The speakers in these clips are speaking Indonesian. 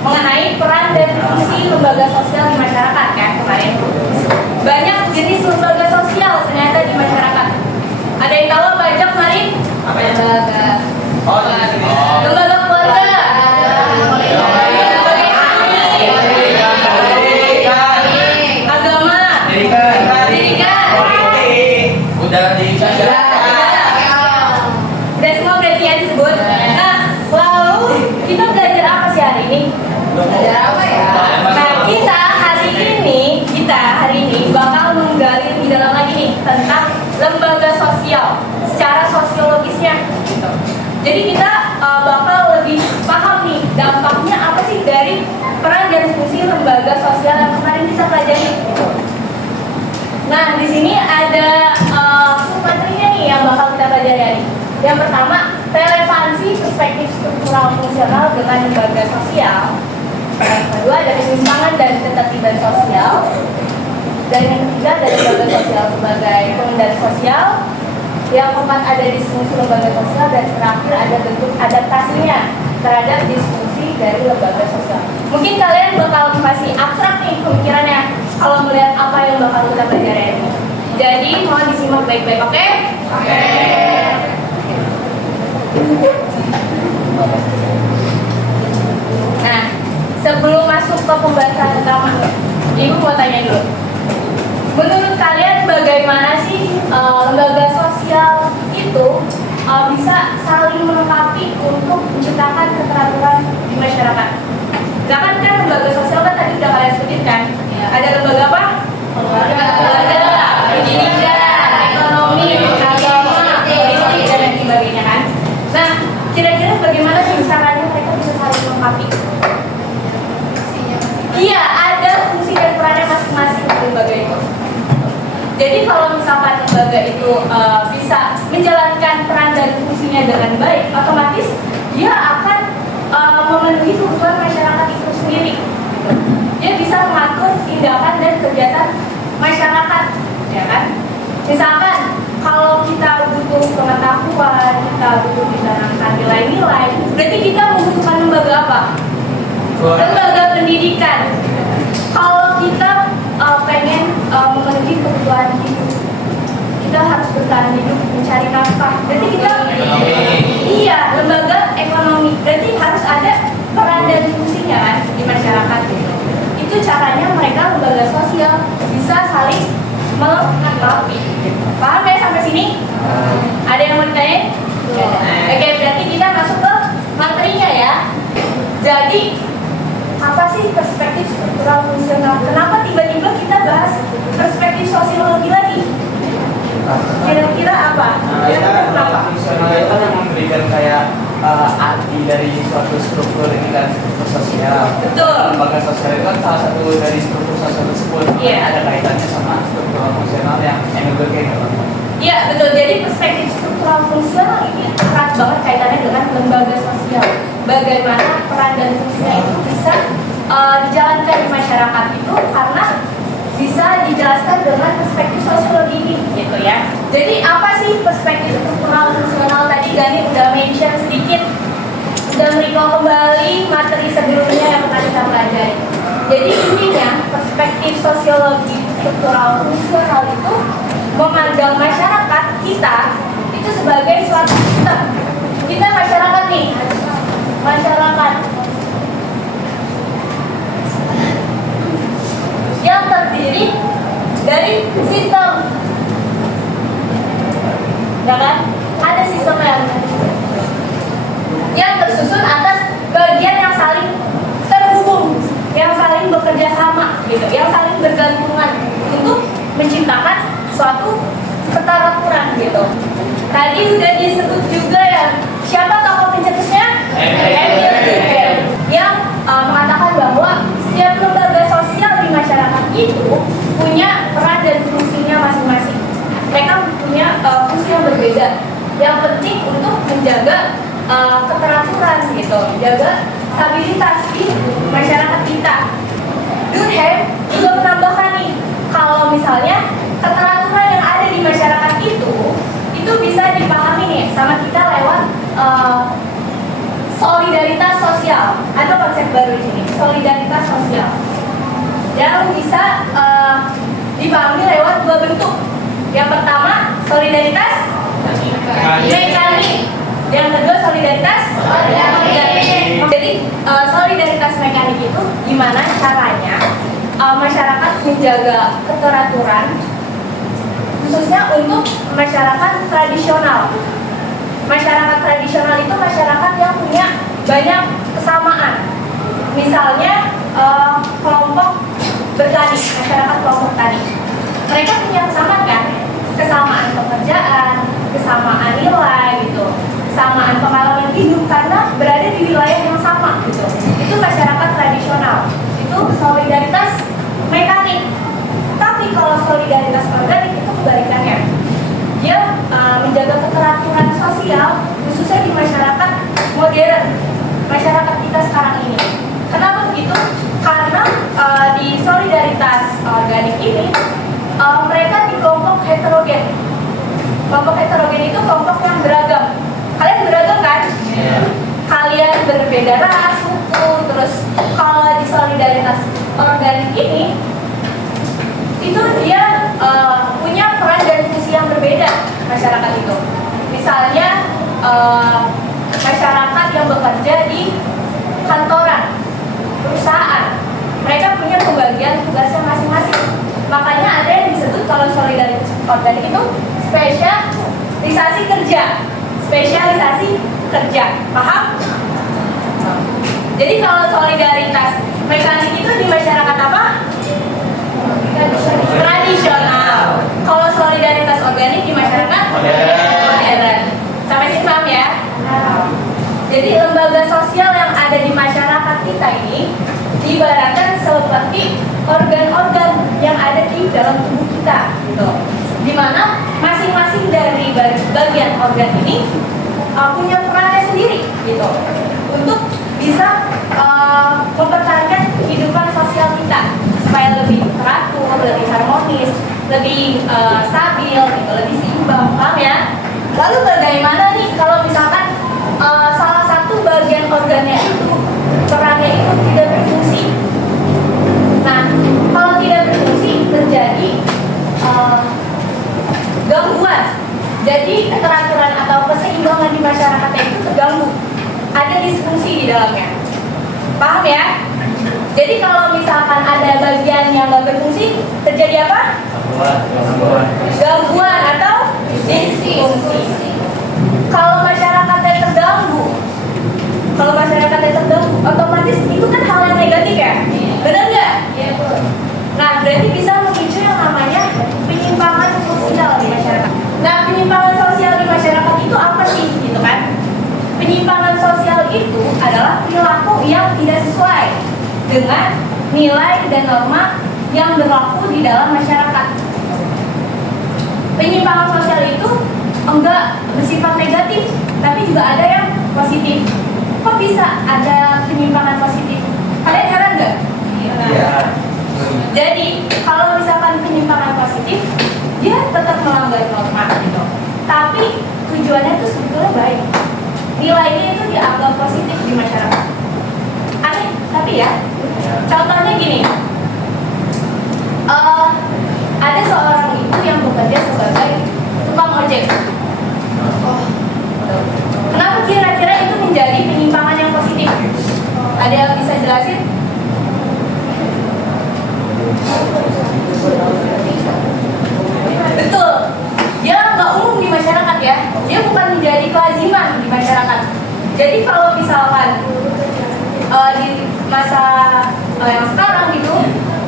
mengenai peran dan fungsi lembaga sosial di masyarakat kan kemarin. Banyak jenis lembaga sosial ternyata di masyarakat. Ada yang tahu apa aja kemarin? Apa ya? Lembaga keluarga, agama, pendidikan. Udah dicatat. Udah semua berarti yang disebut. Nah, lalu kita belajar apa sih hari ini? Belajar apa ya? Nah, kita hari ini bakal menggali lebih dalam lagi nih tentang lembaga sosial secara sosiologisnya gitu. Jadi kita bakal lebih paham nih dampaknya apa sih dari peran dan fungsi lembaga sosial yang kemarin kita pelajari gitu. Nah, di sini ada materinya nih yang bakal kita pelajari hari ini. Yang pertama, relevansi perspektif struktural fungsional dengan lembaga sosial. Yang kedua, ada keseimbangan dan ketertiban sosial. Dan yang ketiga, ada lembaga sosial sebagai pengendali sosial. Yang keempat, ada disfungsi lembaga sosial. Dan terakhir, ada bentuk adaptasinya terhadap disfungsi dari lembaga sosial. Mungkin kalian bakal masih abstrak nih pemikirannya kalau melihat apa yang bakal kita pelajari ini. Jadi mohon disimak baik-baik, oke? Oke. Nah, sebelum masuk ke pembahasan utama, Ibu mau tanya dulu. Menurut kalian bagaimana sih lembaga sosial itu bisa saling melengkapi untuk menciptakan keteraturan di masyarakat? Misalkan kan lembaga sosial kan tadi udah kalian sebutin kan? Ya. Ada lembaga apa? Keluarga, pendidikan, ekonomi, agama, politik, dan lain sebagainya kan? Nah, kira-kira bagaimana sih caranya mereka bisa saling melengkapi? Iya, ada fungsi dan perannya masing-masing di lembaga itu. Jadi kalau misalkan lembaga itu bisa menjalankan peran dan fungsinya dengan baik, otomatis dia akan memenuhi kebutuhan masyarakat itu sendiri. Dia bisa mengatur tindakan dan kegiatan masyarakat, ya kan? Misalkan kalau kita butuh pengetahuan, kita butuh ditanamkan nilai-nilai, berarti kita membutuhkan lembaga apa? Lembaga pendidikan. Kalau kita pengen memenuhi kebutuhan hidup, kita harus bertahan hidup, mencari nafkah. Berarti kita iya, lembaga ekonomi. Berarti harus ada peran dan fungsinya kan di masyarakat. Itu caranya mereka lembaga sosial bisa saling melengkapi. Paham ya sampai sini? Ada yang mau ditanya? Oke, berarti kita masuk ke materinya ya. Jadi apa sih perspektif struktural fungsional? Kenapa tiba-tiba kita bahas perspektif sosiologi lagi? Kira-kira apa? Kira-kira kenapa? Fungsional itu kan yang memberikan kayak arti dari suatu struktur ini kan, struktur sosial. Betul. Lembaga sosial itu kan salah satu dari struktur sosial tersebut. Iya. Ada kaitannya sama struktural fungsional yang berbeda. Iya betul. Jadi perspektif struktural fungsional ini erat banget kaitannya dengan lembaga sosial. Bagaimana peran dan fungsinya itu bisa dijalankan di masyarakat itu karena bisa dijelaskan dengan perspektif sosiologi ini, gitu ya. Jadi apa sih perspektif struktural fungsional? Tadi Gani udah mention sedikit, udah recall kembali materi sebelumnya yang pernah kita pelajari. Jadi intinya perspektif sosiologi struktural fungsional itu memandang masyarakat kita itu sebagai suatu sistem. Kita masyarakat nih, masyarakat yang terdiri dari sistem, ya kan? Ada sistem yang tersusun atas bagian yang saling terhubung, yang saling bekerja sama, gitu, yang saling bergantungan untuk menciptakan suatu keteraturan, gitu. Tadi udah disebut juga ya, siapa tokoh pencetusnya? Emil Durkheim, yang mengatakan bahwa setiap lembaga sosial di masyarakat itu punya peran dan fungsinya masing-masing. Mereka punya fungsi yang berbeda. Yang penting untuk menjaga keteraturan, gitu, menjaga stabilitas di masyarakat kita. Durkheim juga menambahkan nih, kalau misalnya keteraturan yang ada di masyarakat itu bisa dipahami nih sama kita lewat solidaritas sosial. Ada konsep baru di sini, solidaritas sosial, yang bisa dipahami lewat dua bentuk. Yang pertama, solidaritas mekanik. Yang kedua, solidaritas organik. Jadi solidaritas mekanik itu gimana caranya masyarakat menjaga keteraturan, khususnya untuk masyarakat tradisional. Masyarakat tradisional itu masyarakat yang punya banyak kesamaan. Misalnya kelompok bertani, masyarakat kelompok tani. Mereka punya kesamaan kan? Kesamaan pekerjaan, kesamaan nilai gitu, kesamaan pengalaman hidup karena berada di wilayah yang sama gitu. Itu masyarakat tradisional. Itu solidaritas mekanik. Tapi kalau solidaritas organik itu kebalikannya. Dia menjaga keteraturan sosial khususnya di masyarakat modern, masyarakat kita sekarang ini. Kenapa begitu? Karena di solidaritas organik ini mereka di kelompok heterogen. Kelompok heterogen itu kelompok yang beragam. Kalian beragam kan? Yeah. Kalian berbeda ras, suku, terus kalau di solidaritas organik ini itu dia punya peran dan fungsi yang berbeda masyarakat itu. Misalnya masyarakat yang bekerja di kantoran, perusahaan, mereka punya pembagian tugasnya masing-masing. Makanya ada yang disebut kalau solidaritas organik itu spesialisasi kerja, paham? Jadi kalau solidaritas mekanik itu di masyarakat apa? Tradisional. Kalau solidaritas organik di masyarakat modern. Sampai sini paham ya? Jadi lembaga sosial yang ada di masyarakat kita ini diibaratkan seperti organ-organ yang ada di dalam tubuh kita, gitu. Dimana masing-masing dari bagian organ ini punya perannya sendiri, gitu, untuk bisa mempertahankan kehidupan sosial kita supaya lebih teratur, lebih harmonis, lebih stabil, gitu, lebih seimbang, paham ya? Lalu bagaimana nih kalau misalkan salah satu bagian organnya itu perannya itu tidak berfungsi? Nah, kalau tidak berfungsi terjadi gangguan. Jadi keteraturan atau keseimbangan di masyarakatnya itu terganggu. Ada disfungsi di dalamnya. Paham ya? Jadi kalau misalkan ada bagian yang nggak berfungsi, terjadi apa? Gangguan atau disfungsi. Kalau masyarakatnya terganggu, otomatis itu kan hal yang negatif ya? Benar nggak? Iya. Nah, berarti bisa memicu yang namanya penyimpangan sosial di masyarakat. Nah, penyimpangan sosial di masyarakat itu apa sih, gitu kan? Penyimpangan sosial itu adalah perilaku yang tidak sesuai dengan nilai dan norma yang berlaku di dalam masyarakat. Penyimpangan sosial itu enggak bersifat negatif, tapi juga ada yang positif. Kok bisa ada penyimpangan positif? Kalian heran nggak? Iya. Jadi kalau misalkan penyimpangan positif, dia tetap melanggar norma gitu. Tapi tujuannya itu sebetulnya baik. Nilainya itu dianggap positif di masyarakat. Aneh, tapi ya. Contohnya gini. Ada seorang ibu yang bekerja sebagai tukang ojek. Kenapa kira-kira itu menjadi penyimpangan yang positif? Ada yang bisa jelasin? Betul, dia nggak umum di masyarakat ya. Dia bukan menjadi kelaziman di masyarakat. Jadi kalau misalkan di masa yang sekarang gitu,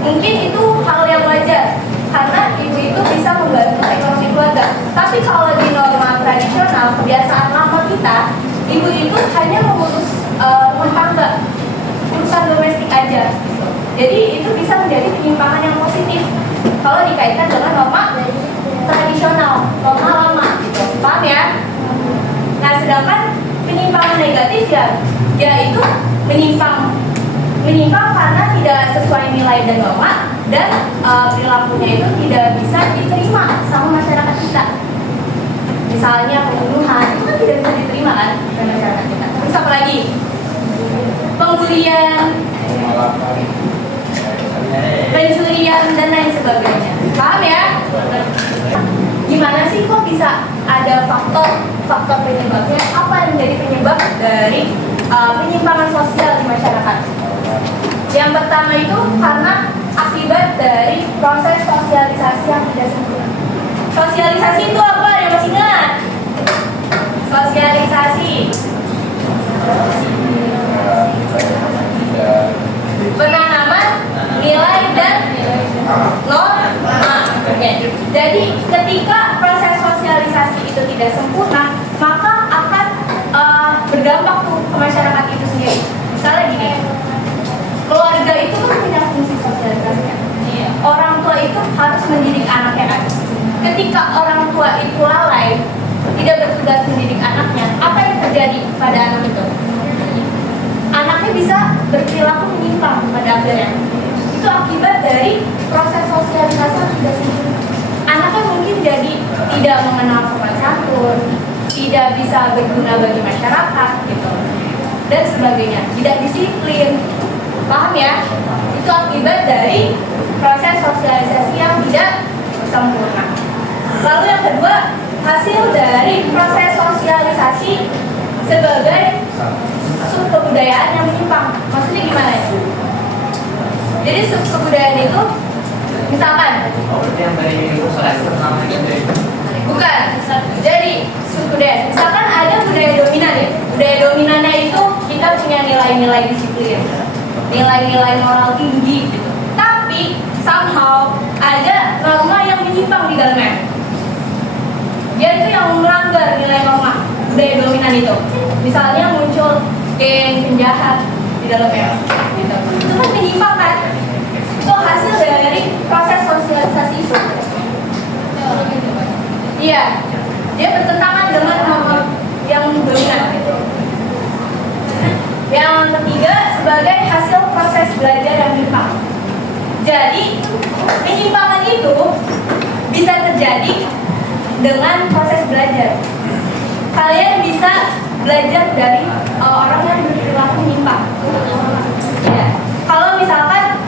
mungkin itu hal yang wajar karena ibu itu bisa membantu ekonomi keluarga. Tapi kalau di norma tradisional, kebiasaan lama kita, ibu itu hanya mengurus rumah tangga, urusan domestik aja. Jadi itu bisa menjadi penyimpangan yang positif kalau dikaitkan dengan norma tradisional, norma lama gitu. Paham ya? Nah, sedangkan penyimpangan negatif ya, yaitu menyimpang karena tidak sesuai nilai dan norma dan perilakunya itu tidak bisa diterima sama masyarakat kita. Misalnya pembunuhan itu kan tidak bisa diterima kan oleh masyarakat kita. apa lagi? Pembulian, pencurian dan lain sebagainya. Paham ya? Gimana sih kok bisa ada faktor penyebabnya? Apa yang menjadi penyebab dari penyimpangan sosial di masyarakat? Yang pertama itu karena akibat dari proses sosialisasi yang tidak sempurna. Sosialisasi itu apa? Yang masih ingat? Sosialisasi penanaman nilai dan norma. Oke. Jadi ketika proses sosialisasi itu tidak sempurna, maka akan berdampak tuh ke masyarakat itu sendiri. Misalnya gini, keluarga itu kan punya fungsi sosialisasinya. Orang tua itu harus mendidik anaknya kan. Ketika orang tua itu lalai, tidak bertugas mendidik anaknya, apa yang terjadi pada anak itu? Anaknya bisa berperilaku menyimpang pada akhirnya. Itu akibat dari proses sosialisasi yang tidak sempurna. Anaknya mungkin jadi tidak mengenal sopan santun, tidak bisa berguna bagi masyarakat, gitu, dan sebagainya. Tidak disiplin, paham ya? Itu akibat dari proses sosialisasi yang tidak sempurna. Lalu yang kedua, hasil dari proses sosialisasi sebagai subkebudayaan yang menyimpang. Maksudnya gimana ya? Jadi subkebudayaan itu, misalkan, yang dari bukan. Jadi subkebudayaan, misalkan ada budaya dominan ya. Budaya dominannya itu kita punya nilai-nilai disiplin, nilai-nilai moral tinggi, gitu. Tapi somehow ada norma yang menyimpang di dalamnya. Dia itu yang melanggar nilai norma budaya dominan itu. Misalnya muncul geng penjahat di dalamnya, gitu. Itu kan menyimpang kan? Itu hasil dari proses sosialisasi itu. Iya, dia bertentangan dengan norma yang dominan. Yang ketiga, sebagai hasil proses belajar yang menyimpang. Jadi penyimpangan itu bisa terjadi dengan proses belajar. Kalian bisa belajar dari orang yang berperilaku menyimpang. Ya. Kalau misalkan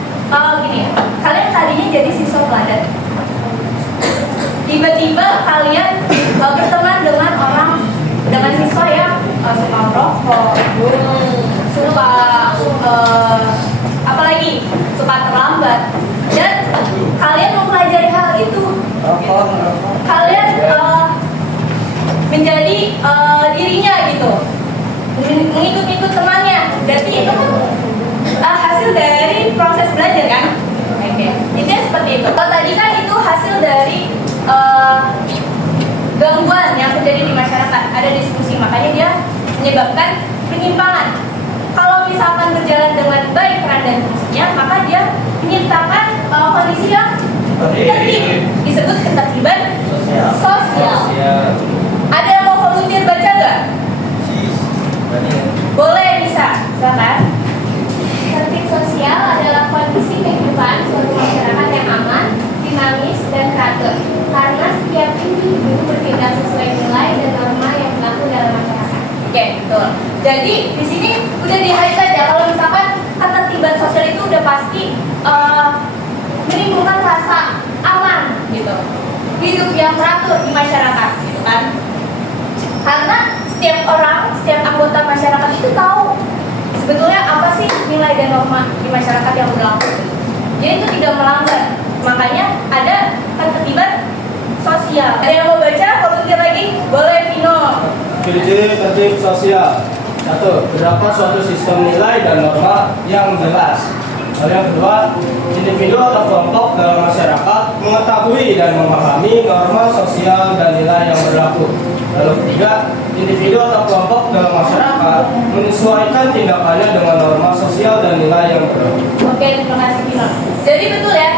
gini, kalian tadinya jadi siswa teladan. Tiba-tiba kalian berteman dengan siswa yang suka merokok, suka apalagi suka terlambat, dan kalian mempelajari hal itu. Kalian menjadi dirinya gitu, mengikut-ikut temannya. Berarti itu kan hasil dari proses belajar kan? Oke. Intinya seperti itu. Kalau tadi kan itu hasil dari gangguan yang terjadi di masyarakat, ada diskusi, makanya dia menyebabkan penyimpangan. Kalau misalkan berjalan dengan baik peran dan fungsinya, maka dia menciptakan kondisi yang tertib, disebut ketertiban sosial. Ada yang mau volunteer baca nggak? Boleh, bisa, silakan. Tertib sosial adalah kondisi kehidupan suatu masyarakat yang aman, dinamis, dan teratur. Karena setiap individu bertindak sesuai nilai dan norma yang berlaku dalam masyarakat. Oke, betul. Jadi di sini udah di-highlight ya, kalau misalkan ketertiban sosial itu udah pasti menimbulkan rasa aman gitu, hidup yang teratur di masyarakat, gitu kan? Karena setiap orang, setiap anggota masyarakat itu tahu sebetulnya apa sih nilai dan norma di masyarakat yang berlaku. Jadi itu tidak melanggar, makanya ada ketertiban sosial. Ada yang mau baca, volunteer lagi? Boleh, Vino. Prinsip tertib sosial. 1. Terdapat suatu sistem nilai dan norma yang jelas. Lalu yang kedua, individu atau kelompok dalam masyarakat mengetahui dan memahami norma sosial dan nilai yang berlaku. Lalu ketiga, individu atau kelompok dalam masyarakat menyesuaikan tindakannya dengan norma sosial dan nilai yang berlaku. Oke, terima kasih Vino. Jadi betul ya,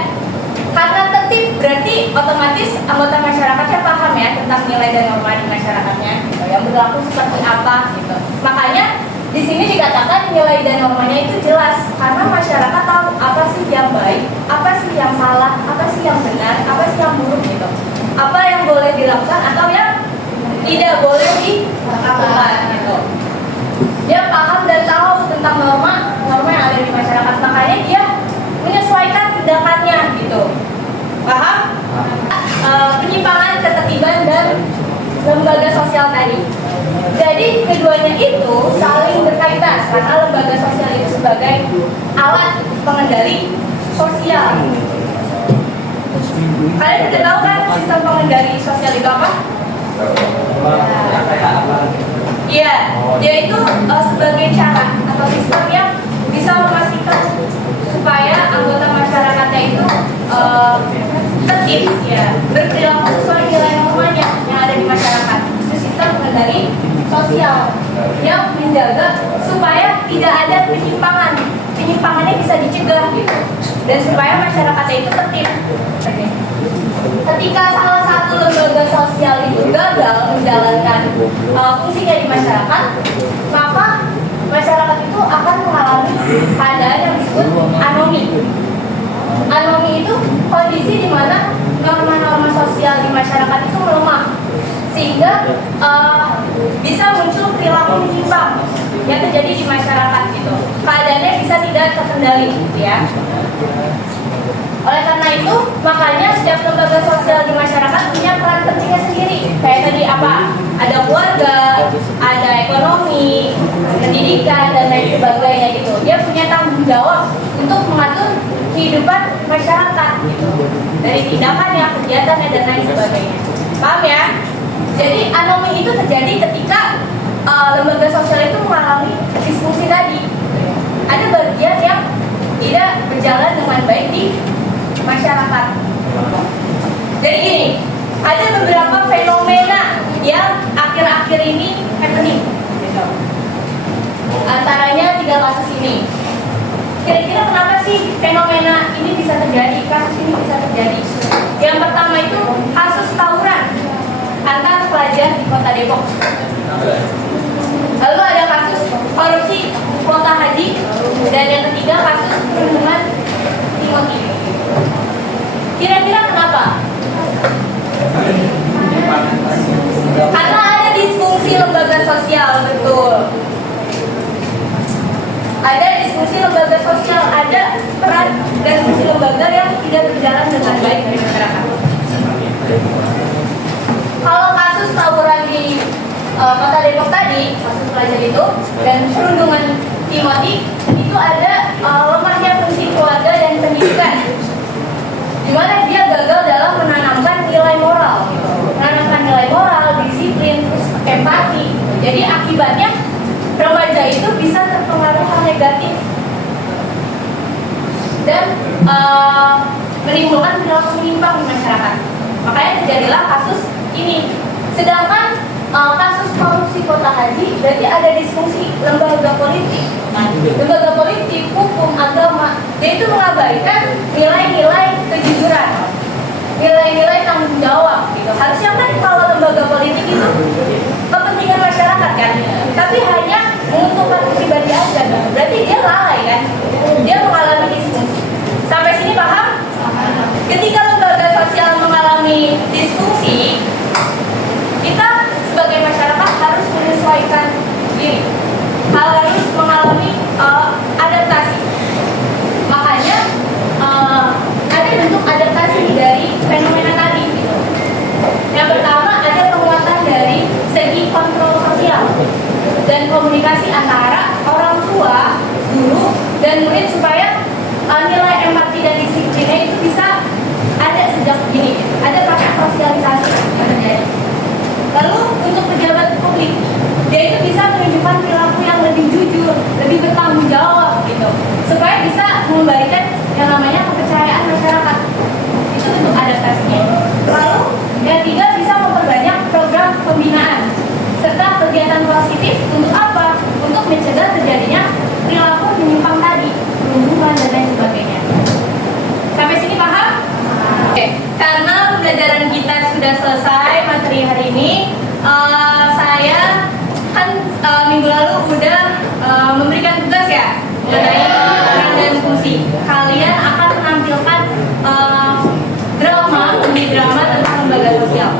karena tertib berarti otomatis anggota masyarakatnya paham ya tentang nilai dan norma di masyarakatnya, gitu, yang berlaku seperti apa gitu. Makanya di sini dikatakan nilai dan normanya itu jelas karena masyarakat tahu apa sih yang baik, apa sih yang salah, apa sih yang benar, apa sih yang buruk gitu. Apa yang boleh dilakukan atau yang tidak boleh dilakukan gitu. Dia paham dan tahu tentang norma yang ada di masyarakat, makanya dia menyesuaikan tindakannya gitu. Paham? Penyimpangan, ketertiban, dan lembaga sosial tadi. Jadi keduanya itu saling berkaitan karena lembaga sosial itu sebagai alat pengendali sosial. Kalian sudah tahu kan sistem pengendali sosial itu apa? Iya, dia itu sebagai cara atau sistem yang bisa memastikan supaya anggota masyarakatnya itu tertib, ya, berperilaku sesuai nilai normanya yang ada di masyarakat. Itu sistem pengendali sosial yang menjaga supaya tidak ada penyimpangan, penyimpangannya bisa dicegah gitu, dan supaya masyarakatnya itu tertib. Ketika salah satu lembaga sosial itu gagal menjalankan fungsinya di masyarakat, maka masyarakat itu akan mengalami keadaan yang disebut anomi. Anomi itu kondisi di mana norma-norma sosial di masyarakat itu melemah, sehingga bisa muncul perilaku menyimpang yang terjadi di masyarakat gitu. Keadaannya bisa tidak terkendali, gitu ya. Oleh karena itu, makanya setiap lembaga sosial di masyarakat punya peran pentingnya sendiri. Kayak tadi apa? Ada keluarga, ada ekonomi, pendidikan, dan lain sebagainya gitu. Dia punya tanggung jawab untuk mengatur kehidupan masyarakat gitu. Dari tindakannya, kegiatannya, dan lain sebagainya. Paham ya? Jadi anomi itu terjadi ketika lembaga sosial itu mengalami disfungsi tadi. Ada bagian yang tidak berjalan dengan baik di masyarakat. Jadi gini, ada beberapa fenomena yang akhir-akhir ini happening. Antaranya 3 kasus ini. Kira-kira kenapa sih fenomena ini bisa terjadi, kasus ini bisa terjadi? Yang pertama itu kasus tawuran antar pelajar di Kota Depok. Lalu ada kasus korupsi kuota haji, dan yang ketiga kasus perundungan Timothy. Kira-kira kenapa? Karena ada disfungsi lembaga sosial, betul. Ada disfungsi lembaga sosial, ada peran dan fungsi lembaga yang tidak berjalan dengan baik di masyarakat. Kalau kasus tawuran di Kota Depok tadi, kasus pelajar itu, dan perundungan Timothy, itu ada lemahnya fungsi keluarga dan pendidikan, di mana dia gagal dalam menanamkan nilai moral, menanamkan nilai moral, disiplin, terus empati. Jadi akibatnya remaja itu bisa terpengaruh hal negatif dan menimbulkan perilaku menyimpang di masyarakat. Makanya terjadilah kasus ini. Sedangkan kasus korupsi kuota haji berarti ada disfungsi lembaga politik. Lembaga politik, hukum, agama, dia itu mengabaikan nilai-nilai kejujuran, nilai-nilai tanggung jawab gitu. Harusnya kan kalau lembaga politik itu kepentingan masyarakat kan, tapi hanya menguntungkan pribadi aja kan. Berarti dia lalai kan, dia mengalami disfungsi. Sampai sini paham? Ketika lembaga sosial mengalami disfungsi, kita sebagai masyarakat harus menyesuaikan diri, harus mengalami adaptasi. Makanya ada bentuk adaptasi dari fenomena tadi gitu. Yang pertama ada penguatan dari segi kontrol sosial dan komunikasi antara orang tua, guru, dan murid supaya nilai empati dan disiplinnya itu bisa ada sejak dini, ada proses sosialisasi yang terjadi. Lalu untuk pejabat publik, dia itu bisa menunjukkan perilaku yang lebih jujur, lebih bertanggung jawab gitu, supaya bisa mengembalikan yang namanya kepercayaan masyarakat. Itu bentuk adaptasinya. Lalu yang ketiga bisa memperbanyak program pembinaan serta kegiatan positif untuk apa? Untuk mencegah terjadinya perilaku menyimpang tadi, perundungan dan lain sebagainya. Sampai sini paham? Oke. Karena pembelajaran kita sudah selesai materi hari ini, saya kan minggu lalu udah memberikan tugas ya mengenai peran dan fungsi. Kalian akan menampilkan drama tentang lembaga sosial.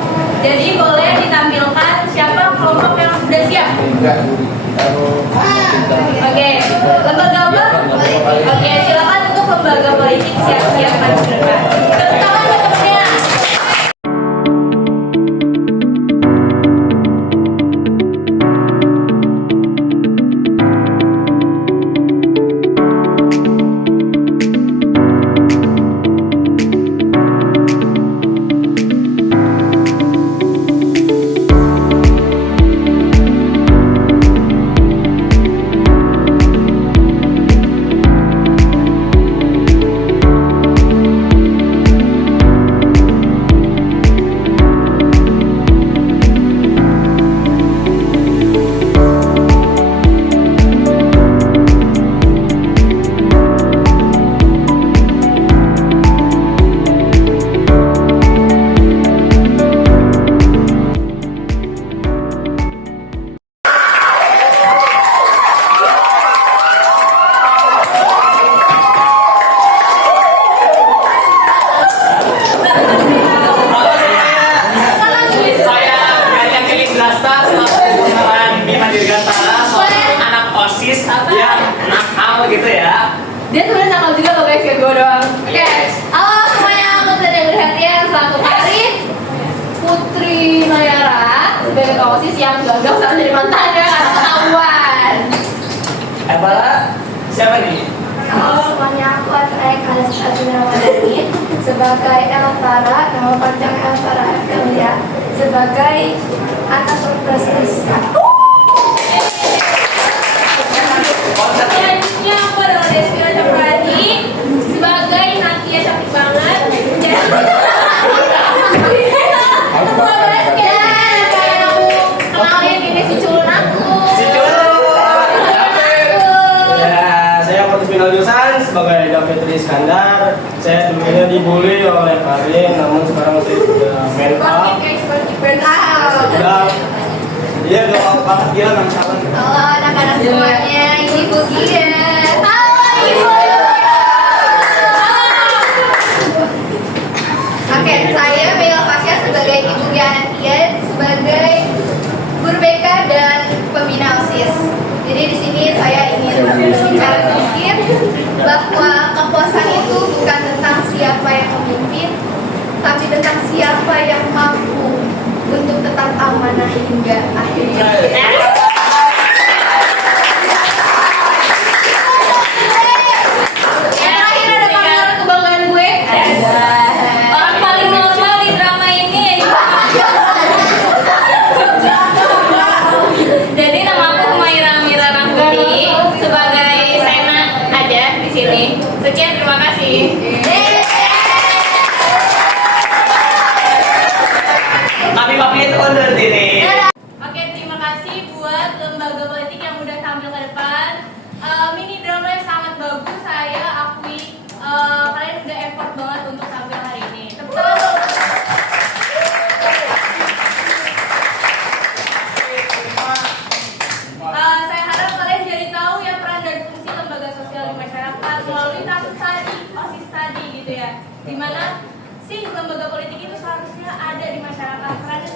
Jadi boleh ditampilkan siapa kelompok yang sudah siap. Lembaga apa? Oke, silakan untuk lembaga politik siap-siap maju ke depan. Tepuk tangan buat temennya. Saya Gajah Keling Blasta selaku pemeran Bima Dirgantara, seorang anak OSIS yang nakal gitu ya. Dia sebenarnya nakal juga loh guys, kayak gue doang. Oke, halo semuanya, aku Teddy Berhatian selaku Karin Putri Nayara sebagai OSIS yang gagal saat jadi mantannya karena ketahuan. Bala, siapa nih? Halo semuanya, aku Atrek Anastasia Ramadhani sebagai Elvara, nama panjang Elvara Evelia, sebagai anak surprise. Selanjutnya aku adalah Desvira Capradi sebagai Natia cantik banget. Jadi aku guys, kayak aku kenalin ini si culun aku. Si Culun. Ya, saya Portofino Jusan sebagai David Iskandar. Saya dulunya dibully oleh Karin, namun sekarang saya sudah man up. Sudah, dia gak banget dia nangkalan. Halo anak-anak semuanya, ini Bugia. Halo Ibu. Oke, saya Bella Fasya sebagai Ibu Gianatia sebagai guru BK dan pembina OSIS. Jadi di sini saya ingin berbicara sedikit bahwa kepuasan itu bukan tentang siapa yang memimpin, tapi tentang siapa yang mampu untuk tetap amanah hingga akhirnya. Yang terakhir ada pameran kebanggaan gue. Orang paling normal di drama ini. Jadi nama aku Humaira Amira Rangkuti sebagai Sena aja di sini. Sekian, terima kasih. Kami pamit undur diri. Oke, terima kasih buat lembaga politik yang udah tampil ke depan. Mini drama yang sangat bagus, saya akui kalian udah effort banget untuk tampil hari ini. Tepuk tangan dong. Saya harap kalian jadi tahu ya peran dan fungsi lembaga sosial di masyarakat melalui kasus tadi, OSIS tadi gitu ya. Dimana sih lembaga politik itu seharusnya ada di masyarakat, perannya